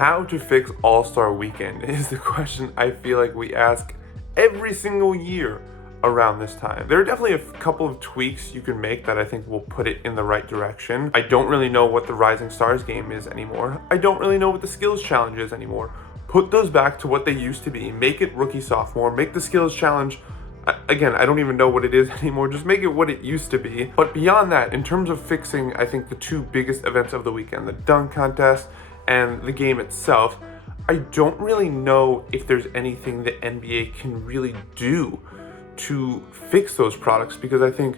How to fix All-Star Weekend is the question I feel like we ask every single year around this time. There are definitely a couple of tweaks you can make that I think will put it in the right direction. I don't really know what the Rising Stars game is anymore. I don't really know what the skills challenge is anymore. Put those back to what they used to be. Make it rookie sophomore. Make the skills challenge, again, I don't even know what it is anymore. Just make it what it used to be. But beyond that, in terms of fixing, I think the two biggest events of the weekend, the dunk contest and the game itself, I don't really know if there's anything the NBA can really do to fix those products, because I think,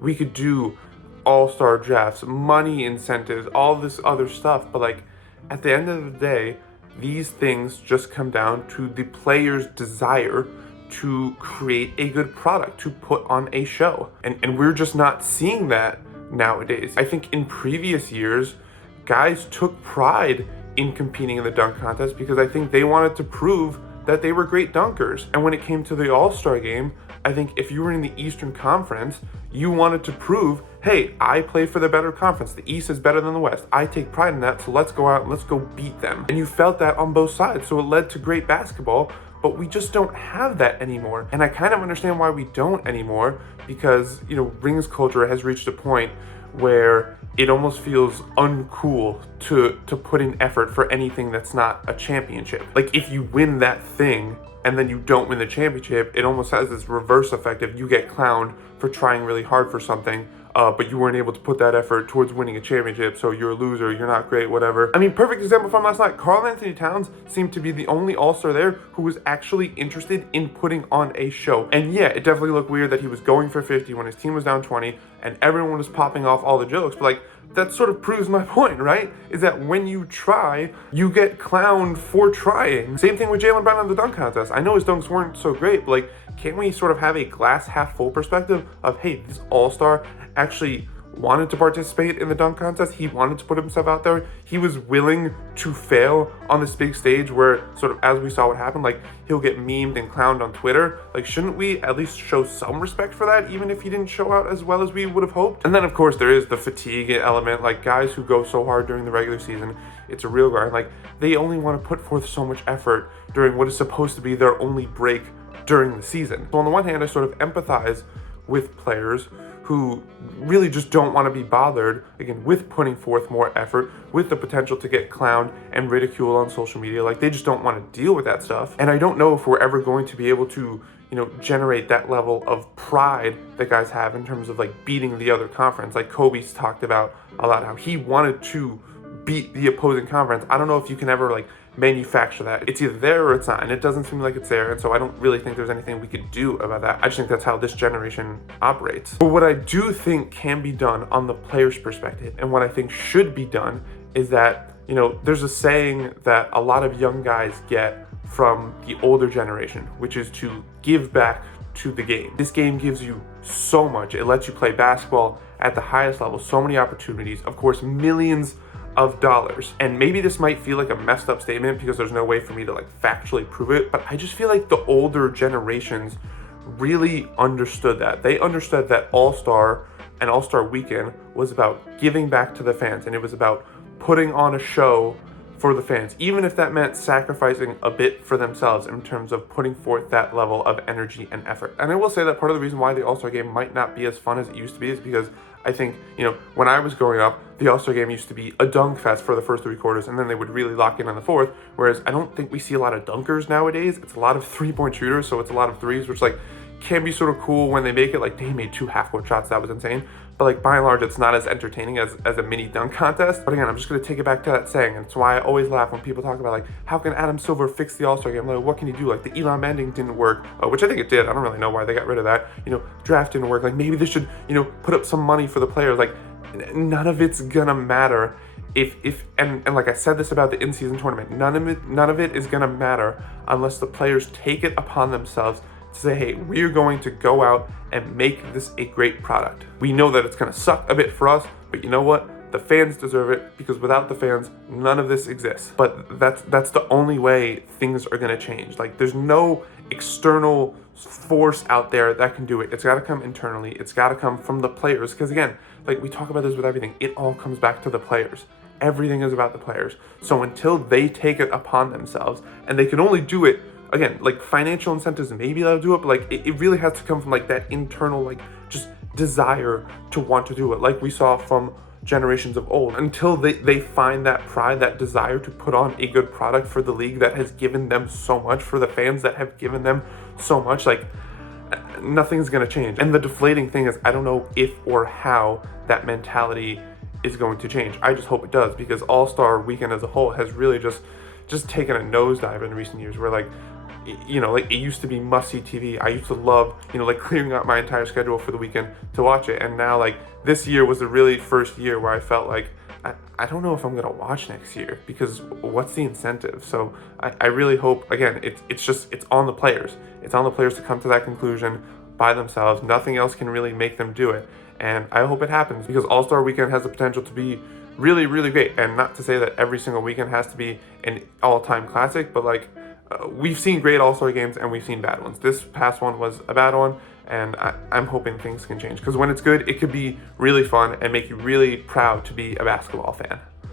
we could do all-star drafts, money incentives, all this other stuff, but like at the end of the day, these things just come down to the player's desire to create a good product, to put on a show. And we're just not seeing that nowadays. I think in previous years, guys took pride in competing in the dunk contest because I think they wanted to prove that they were great dunkers. And when it came to the All-Star game, I think if you were in the Eastern Conference, you wanted to prove, hey, I play for the better conference. The East is better than the West. I take pride in that, so let's go out and let's go beat them. And you felt that on both sides, so it led to great basketball, but we just don't have that anymore. And I kind of understand why we don't anymore, because, rings culture has reached a point where it almost feels uncool to put in effort for anything that's not a championship. Like if you win that thing and then you don't win the championship, it almost has this reverse effect if you get clowned for trying really hard for something, but you weren't able to put that effort towards winning a championship, so you're a loser, you're not great, whatever. I mean, perfect example from last night, Karl-Anthony Towns seemed to be the only All-Star there who was actually interested in putting on a show. And yeah, it definitely looked weird that he was going for 50 when his team was down 20 and everyone was popping off all the jokes, but like, that sort of proves my point, right? Is that when you try, you get clowned for trying. Same thing with Jaylen Brown in the dunk contest. I know his dunks weren't so great, but like, can't we sort of have a glass half full perspective of, hey, this All-Star actually wanted to participate in the dunk contest. He wanted to put himself out there. He was willing to fail on this big stage where, sort of as we saw what happened, like he'll get memed and clowned on Twitter. Like, shouldn't we at least show some respect for that, even if he didn't show out as well as we would have hoped? And then of course there is the fatigue element, like guys who go so hard during the regular season, it's a real grind. Like they only want to put forth so much effort during what is supposed to be their only break during the season. So on the one hand, I sort of empathize with players who really just don't want to be bothered, again, with putting forth more effort, with the potential to get clowned and ridiculed on social media. Like, they just don't want to deal with that stuff. And I don't know if we're ever going to be able to, generate that level of pride that guys have in terms of, like, beating the other conference. Like, Kobe's talked about a lot how he wanted to beat the opposing conference. I don't know if you can ever, like, manufacture that. It's either there or it's not, and it doesn't seem like it's there, and so I don't really think there's anything we could do about that. I just think that's how this generation operates. But what I do think can be done on the player's perspective, and what I think should be done, is that, there's a saying that a lot of young guys get from the older generation, which is to give back to the game. This game gives you so much. It lets you play basketball at the highest level, so many opportunities, of course, millions of dollars. And maybe this might feel like a messed up statement because there's no way for me to like factually prove it, but I just feel like the older generations really understood that. They understood that All-Star and All-Star Weekend was about giving back to the fans, and it was about putting on a show for the fans, even if that meant sacrificing a bit for themselves in terms of putting forth that level of energy and effort. And I will say that part of the reason why the All-Star game might not be as fun as it used to be is because I think, when I was growing up, the All-Star game used to be a dunk fest for the first three quarters, and then they would really lock in on the fourth, whereas I don't think we see a lot of dunkers nowadays. It's a lot of three-point shooters, so it's a lot of threes, which like can be sort of cool when they make it. Like, they made 2 half-court shots, that was insane. But like, by and large, it's not as entertaining as a mini dunk contest. But again, I'm just gonna take it back to that saying, and it's why I always laugh when people talk about like, how can Adam Silver fix the All-Star game? Like, what can he do? Like, the Elon Manning didn't work, which I think it did. I don't really know why they got rid of that. Draft didn't work. Like, maybe they should, put up some money for the players. Like, none of it's gonna matter if like I said this about the in-season tournament, none of it is gonna matter unless the players take it upon themselves to say, hey, we're going to go out and make this a great product. We know that it's gonna suck a bit for us, but you know what? The fans deserve it, because without the fans, none of this exists. But that's the only way things are gonna change. Like, there's no external force out there that can do it. It's got to come internally. It's got to come from the players, because again, like we talk about this with everything, it all comes back to the players. everything is about the players. So until they take it upon themselves, and they can only do it, again, like financial incentives, maybe they'll do it, but like it really has to come from like that internal, like just desire to want to do it, like we saw from generations of old. Until they find that pride, that desire to put on a good product for the league that has given them so much, for the fans that have given them so much, like nothing's gonna change. And the deflating thing is, I don't know if or how that mentality is going to change. I just hope it does, because All-Star Weekend as a whole has really just taken a nosedive in recent years, where like, you know, like it used to be must-see TV. I used to love, you know, like clearing out my entire schedule for the weekend to watch it. And now like this year was the really first year where I felt like I don't know if I'm gonna watch next year, because what's the incentive? So I really hope, again, it's on the players. It's on the players to come to that conclusion by themselves. Nothing else can really make them do it. And I hope it happens, because All-Star Weekend has the potential to be really, really great. And not to say that every single weekend has to be an all-time classic, but like we've seen great All-Star games and we've seen bad ones. This past one was a bad one, and I'm hoping things can change, because when it's good, it could be really fun and make you really proud to be a basketball fan.